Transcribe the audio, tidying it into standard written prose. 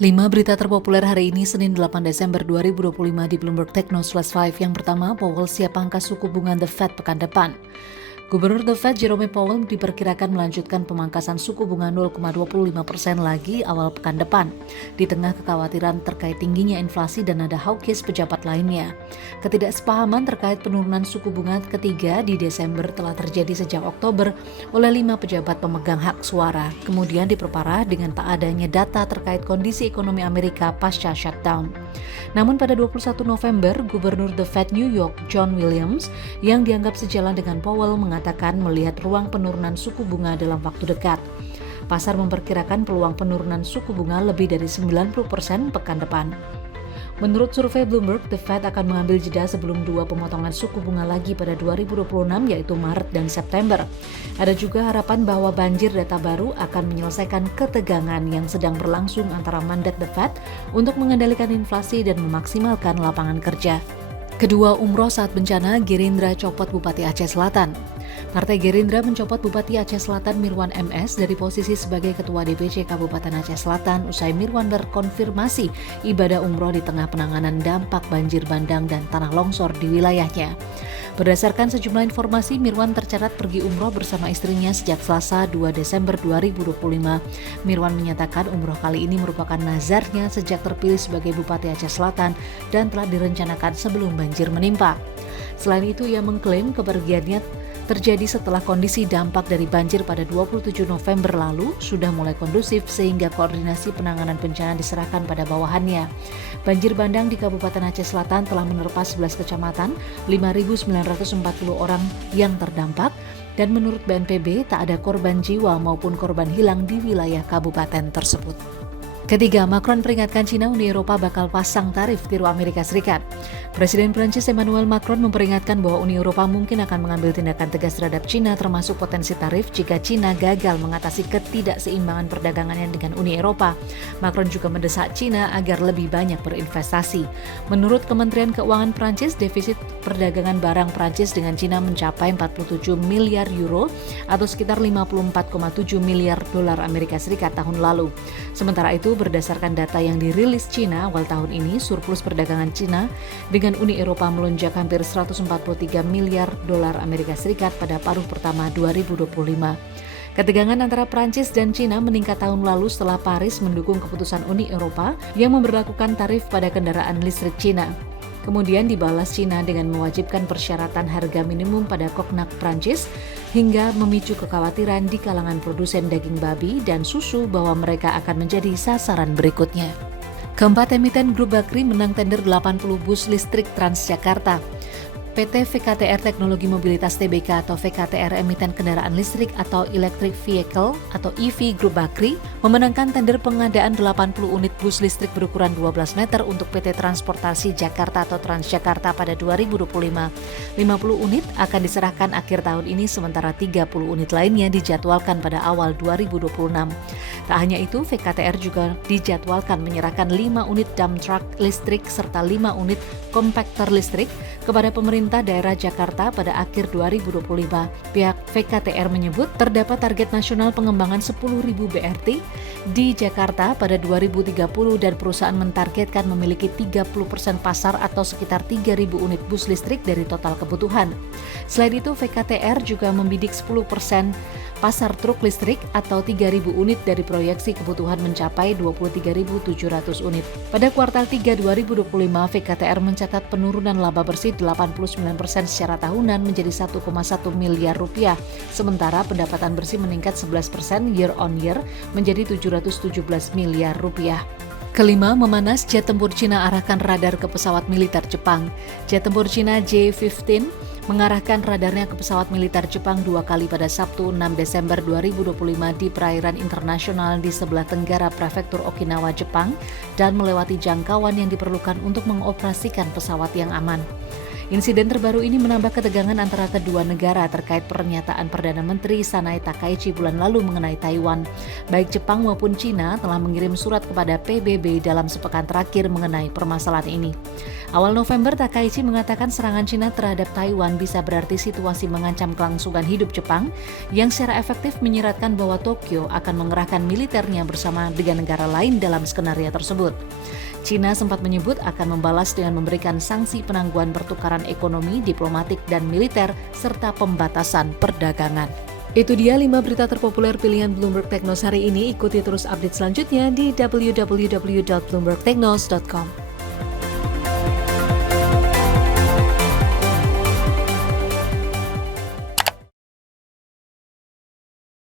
5 berita terpopuler hari ini Senin 8 Desember 2025 di Bloomberg Techno/5. Yang pertama, Powell siap pangkas suku bunga The Fed pekan depan. Gubernur The Fed Jerome Powell diperkirakan melanjutkan pemangkasan suku bunga 0,25% lagi awal pekan depan, di tengah kekhawatiran terkait tingginya inflasi dan nada hawkish pejabat lainnya. Ketidaksepahaman terkait penurunan suku bunga ketiga di Desember telah terjadi sejak Oktober oleh 5 pejabat pemegang hak suara, kemudian diperparah dengan tak adanya data terkait kondisi ekonomi Amerika pasca shutdown. Namun pada 21 November, Gubernur The Fed New York John Williams yang dianggap sejalan dengan Powell mengatakan melihat ruang penurunan suku bunga dalam waktu dekat. Pasar memperkirakan peluang penurunan suku bunga lebih dari 90% pekan depan. Menurut survei Bloomberg, The Fed akan mengambil jeda sebelum 2 pemotongan suku bunga lagi pada 2026 yaitu Maret dan September. Ada juga harapan bahwa banjir data baru akan menyelesaikan ketegangan yang sedang berlangsung antara mandat The Fed untuk mengendalikan inflasi dan memaksimalkan lapangan kerja. Kedua umroh saat bencana, Gerindra copot Bupati Aceh Selatan. Partai Gerindra mencopot Bupati Aceh Selatan Mirwan MS dari posisi sebagai Ketua DPC Kabupaten Aceh Selatan usai Mirwan berkonfirmasi ibadah umroh di tengah penanganan dampak banjir bandang dan tanah longsor di wilayahnya. Berdasarkan sejumlah informasi, Mirwan tercatat pergi umroh bersama istrinya sejak Selasa 2 Desember 2025. Mirwan menyatakan umroh kali ini merupakan nazarnya sejak terpilih sebagai Bupati Aceh Selatan dan telah direncanakan sebelum banjir menimpa. Selain itu, ia mengklaim kepergiannya terjadi setelah kondisi dampak dari banjir pada 27 November lalu sudah mulai kondusif sehingga koordinasi penanganan bencana diserahkan pada bawahannya. Banjir bandang di Kabupaten Aceh Selatan telah menerpa 11 kecamatan, 5.940 orang yang terdampak, dan menurut BNPB tak ada korban jiwa maupun korban hilang di wilayah kabupaten tersebut. Ketiga, Macron peringatkan Cina Uni Eropa bakal pasang tarif tiru Amerika Serikat. Presiden Prancis Emmanuel Macron memperingatkan bahwa Uni Eropa mungkin akan mengambil tindakan tegas terhadap Cina termasuk potensi tarif jika Cina gagal mengatasi ketidakseimbangan perdagangannya dengan Uni Eropa. Macron juga mendesak Cina agar lebih banyak berinvestasi. Menurut Kementerian Keuangan Prancis, defisit perdagangan barang Prancis dengan Cina mencapai 47 miliar euro atau sekitar 54,7 miliar dolar Amerika Serikat tahun lalu. Sementara itu, berdasarkan data yang dirilis Cina awal tahun ini, surplus perdagangan Cina dengan Uni Eropa melonjak hampir 143 miliar dolar Amerika Serikat pada paruh pertama 2025. Ketegangan antara Prancis dan Cina meningkat tahun lalu setelah Paris mendukung keputusan Uni Eropa yang memberlakukan tarif pada kendaraan listrik Cina. Kemudian dibalas Cina dengan mewajibkan persyaratan harga minimum pada koknak Prancis hingga memicu kekhawatiran di kalangan produsen daging babi dan susu bahwa mereka akan menjadi sasaran berikutnya. Keempat emiten Grup Bakri menang tender 80 bus listrik Transjakarta. PT VKTR Teknologi Mobilitas Tbk atau VKTR emiten kendaraan listrik atau Electric Vehicle atau EV Grup Bakri memenangkan tender pengadaan 80 unit bus listrik berukuran 12 meter untuk PT Transportasi Jakarta atau Transjakarta pada 2025. 50 unit akan diserahkan akhir tahun ini sementara 30 unit lainnya dijadwalkan pada awal 2026. Tak hanya itu, VKTR juga dijadwalkan menyerahkan 5 unit dump truck listrik serta 5 unit kompakter listrik kepada pemerintah daerah Jakarta pada akhir 2025. Pihak VKTR menyebut terdapat target nasional pengembangan 10.000 BRT di Jakarta pada 2030 dan perusahaan mentargetkan memiliki 30% pasar atau sekitar 3.000 unit bus listrik dari total kebutuhan. Selain itu, VKTR juga membidik 10% pasar truk listrik atau 3.000 unit dari proyeksi kebutuhan mencapai 23.700 unit. Pada kuartal 3 2025, VKTR mencatat penurunan laba bersih 89% secara tahunan menjadi 1,1 miliar rupiah. Sementara pendapatan bersih meningkat 11% year on year menjadi 717 miliar rupiah. Kelima, memanas jet tempur Cina arahkan radar ke pesawat militer Jepang. Jet tempur Cina J-15 mengarahkan radarnya ke pesawat militer Jepang 2 kali pada Sabtu 6 Desember 2025 di perairan internasional di sebelah tenggara prefektur Okinawa, Jepang dan melewati jangkauan yang diperlukan untuk mengoperasikan pesawat yang aman. Insiden terbaru ini menambah ketegangan antara kedua negara terkait pernyataan Perdana Menteri Sanae Takaichi bulan lalu mengenai Taiwan. Baik Jepang maupun Cina telah mengirim surat kepada PBB dalam sepekan terakhir mengenai permasalahan ini. Awal November, Takaichi mengatakan serangan Cina terhadap Taiwan bisa berarti situasi mengancam kelangsungan hidup Jepang yang secara efektif menyiratkan bahwa Tokyo akan mengerahkan militernya bersama dengan negara lain dalam skenario tersebut. Cina sempat menyebut akan membalas dengan memberikan sanksi penangguhan pertukaran ekonomi, diplomatik, dan militer, serta pembatasan perdagangan. Itu dia 5 berita terpopuler pilihan Bloomberg Technos hari ini. Ikuti terus update selanjutnya di www.bloombergtechnos.com.